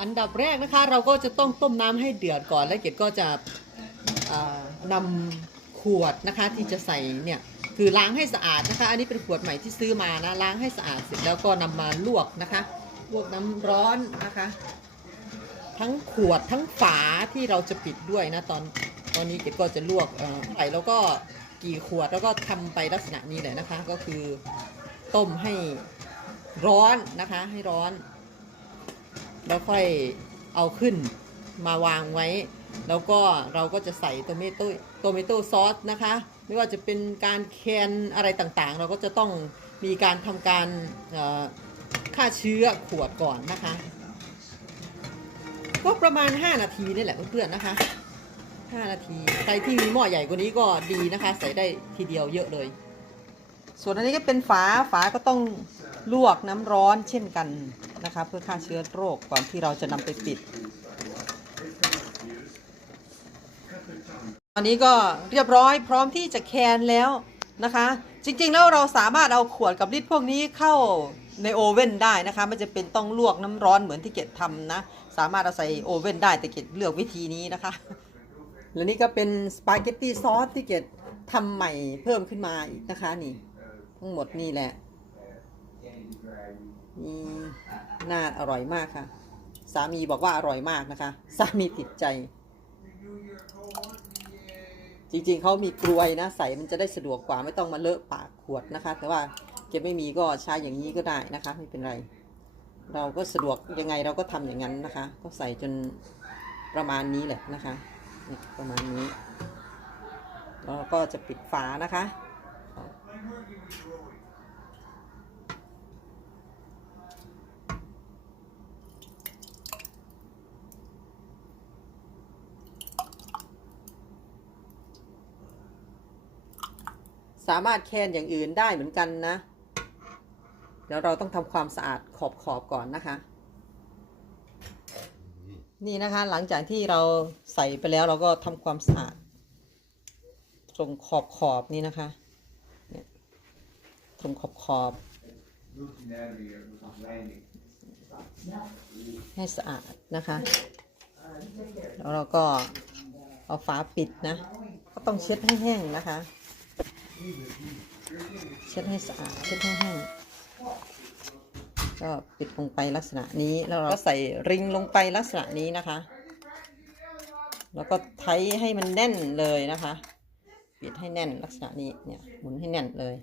อันดับแรกนะคะเราก็จะต้องต้มน้ำให้เดือดก่อน แล้วเกดก็จะอ่านำขวดนะคะที่จะใส่เนี่ยคือล้างให้สะอาดนะคะ อันนี้เป็นขวดใหม่ที่ซื้อมานะล้างให้สะอาดเสร็จแล้วก็นำมาลวกนะคะลวกน้ำร้อนนะคะ ทั้งขวดทั้งฝาที่เราจะปิดด้วยนะตอนตอนนี้เกดก็จะลวกใส่แล้วก็กี่ขวดแล้วก็ทำไปลักษณะนี้เลยนะคะ ก็คือต้มให้ร้อนนะคะให้ร้อน แล้วค่อยเอาขึ้นมาวางไว้ แล้วก็เราก็จะใส่โตเมโต้โตเมโต้ซอสนะคะ ไม่ว่าจะเป็นการแคนอะไรต่างๆ เราก็จะต้องมีการทำการฆ่าเชื้อขวดก่อนนะคะ ก็ประมาณ 5 นาทีนี่แหละเพื่อนๆนะคะ 5 นาทีใครที่มีหม้อใหญ่กว่านี้ก็ดีนะคะ ใส่ได้ทีเดียวเยอะเลย ส่วนอันนี้ก็เป็นฝาฝาก็ต้องลวกน้ำร้อนเช่นกัน นะคะ เพื่อฆ่าเชื้อโรคก่อนที่เราจะนำไปปิด ตอนนี้ก็เรียบร้อยพร้อมที่จะแคนแล้วนะคะ จริงๆแล้วเราสามารถเอาขวดกับลิตรพวกนี้เข้าในโอเว่นได้นะคะไม่จะเป็นต้องลวกน้ำร้อนเหมือนที่เกดทำนะ สามารถเอาใส่โอเว่นได้แต่เกดเลือกวิธีนี้นะคะแล้วนี่ก็เป็นสปาเกตตี้ซอสที่เกดทำใหม่เพิ่มขึ้นมาอีกนะคะนี่ ทั้งหมดนี่แหละ นี่น่าอร่อยมากค่ะ สามีบอกว่าอร่อยมากนะคะ สามีติดใจ จริงๆเขามีกลวยนะ ใส่มันจะได้สะดวกกว่าไม่ต้องมาเลอะปากขวดนะคะ แต่ว่าเก็บไม่มีก็ใช้อย่างนี้ก็ได้นะคะ ไม่เป็นไร เราก็สะดวกยังไงเราก็ทำอย่างนั้นนะคะ ก็ใส่จนประมาณนี้แหละนะคะประมาณนี้แล้วเราก็จะปิดฝานะคะ สามารถแคนอย่างอื่นได้เหมือนกันนะ เดี๋ยวเราต้องทำความสะอาดขอบขอบก่อนนะคะ นี่นะคะหลังจากที่เราใส่ไปแล้วเราก็ทำความสะอาด ตรงขอบขอบนี่นะคะเนี่ยตรงขอบขอบให้สะอาดนะคะ แล้วเราก็เอาฝาปิดนะ ก็ต้องเช็ดให้แห้งนะคะ เช็ดให้สะอาดเช็ดให้แห้งก็ปิดลงไปลักษณะนี้แล้วเราก็ใส่ริงลงไปลักษณะนี้นะคะ แล้วก็ไทยให้มันแน่นเลยนะคะปิดให้แน่นลักษณะนี้เนี่ยหมุนให้แน่นเลย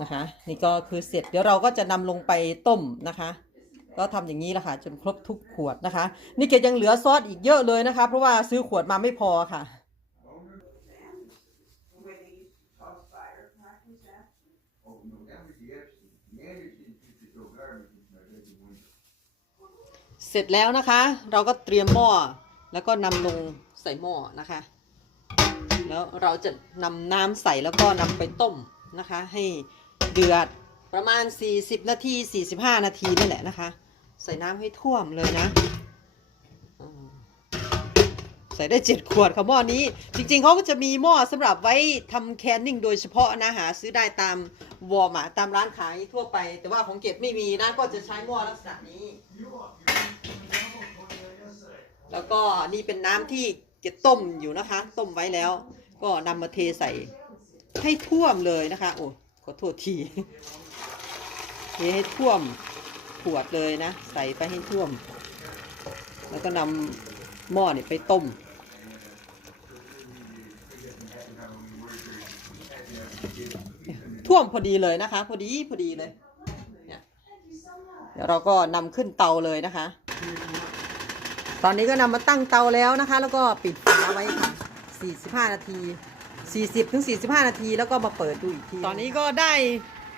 นะคะ นี่ก็คือเสร็จเดี๋ยวเราก็จะนำลงไปต้มนะคะ ก็ทำอย่างนี้แหละค่ะจนครบทุกขวดนะคะ นี่เกดยังเหลือซอสอีกเยอะเลยนะคะ เพราะว่าซื้อขวดมาไม่พอค่ะ เสร็จแล้วนะคะ เราก็เตรียมหม้อแล้วก็นำลงใส่หม้อนะคะ แล้วเราจะนำน้ำใส่แล้วก็นำไปต้มนะคะ ให้เดือดประมาณ 40 นาที 45 นาทีนี่แหละนะคะ ใส่น้ำให้ท่วมเลยนะ ใส่ได้เจ็ดขวดค่ะหม้อนี้ จริงๆเขาก็จะมีหม้อสำหรับไว้ทำแคนนิ่งโดยเฉพาะนะหาซื้อได้ตามวอร์มาตามร้านขายทั่วไป แต่ว่าของเก็บไม่มีนะก็จะใช้หม้อลักษณะนี้ แล้วก็นี่เป็นน้ำที่เก็บต้มอยู่นะคะ ต้มไว้แล้ว ก็นำมาเทใส่ให้ท่วมเลยนะคะ โอ้ขอโทษทีเทให้ท่วมขวดเลยนะ ใส่ไปให้ท่วม แล้วก็นำหม้อเนี่ยไปต้ม ท่วมพอดีเลยนะคะ พอดีพอดีเลยเนี่ยเดี๋ยวเราก็นำขึ้นเตาเลยนะคะ ตอนนี้ก็นำมาตั้งเตาแล้วนะคะ แล้วก็ปิดฝาไว้ค่ะ 45 นาที 40ถึง45 นาทีแล้วก็มาเปิดดูอีกที ตอนนี้ก็ได้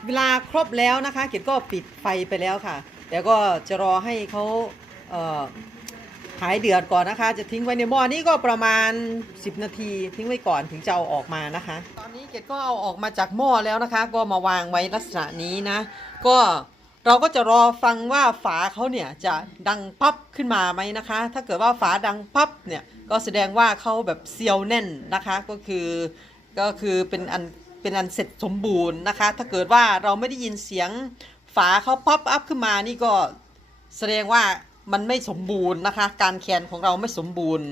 เวลาครบแล้วนะคะเกดก็ปิดไฟไปแล้วค่ะแต่ก็จะรอให้เขาเหายเดือดก่อนนะคะ จะทิ้งไว้ในหม้อนี้ก็ประมาณ 10 นาที ทิ้งไว้ก่อนถึงจะเอาออกมานะคะ เกดก็เอาออกมาจากหม้อแล้วนะคะ ก็มาวางไว้ลักษณะนี้นะ ก็เราก็จะรอฟังว่าฝาเขาเนี่ยจะดังปั๊บขึ้นมาไหมนะคะ ถ้าเกิดว่าฝาดังปั๊บเนี่ยก็แสดงว่าเขาแบบเซียวแน่นนะคะก็คือก็คือเป็นอันเป็นอันเสร็จสมบูรณ์นะคะ ถ้าเกิดว่าเราไม่ได้ยินเสียงฝาเขาป๊อปอัพขึ้นมานี่ก็แสดงว่ามันไม่สมบูรณ์นะคะ การแคนของเราไม่สมบูรณ์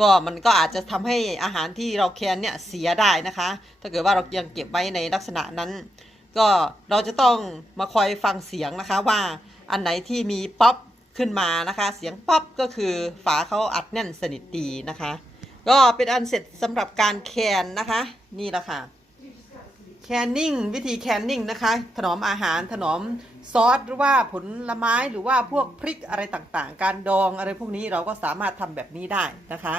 ก็มันก็อาจจะทำให้อาหารที่เราแคนเนี่ยเสียได้นะคะ ถ้าเกิดว่าเรายังเก็บไว้ในลักษณะนั้น ก็เราจะต้องมาคอยฟังเสียงนะคะว่าอันไหนที่มีป๊อปขึ้นมานะคะ เสียงป๊อปก็คือฝาเขาอัดแน่นสนิทดีนะคะ ก็เป็นอันเสร็จสำหรับการแคนนะคะ นี่แหละค่ะ แคนนิ่งวิธีแคนนิ่งนะคะถนอมอาหารถนอมซอสหรือว่าผลไม้หรือว่าพวกพริกอะไรต่างๆ การดองอะไรพวกนี้เราก็สามารถทำแบบนี้ได้นะคะ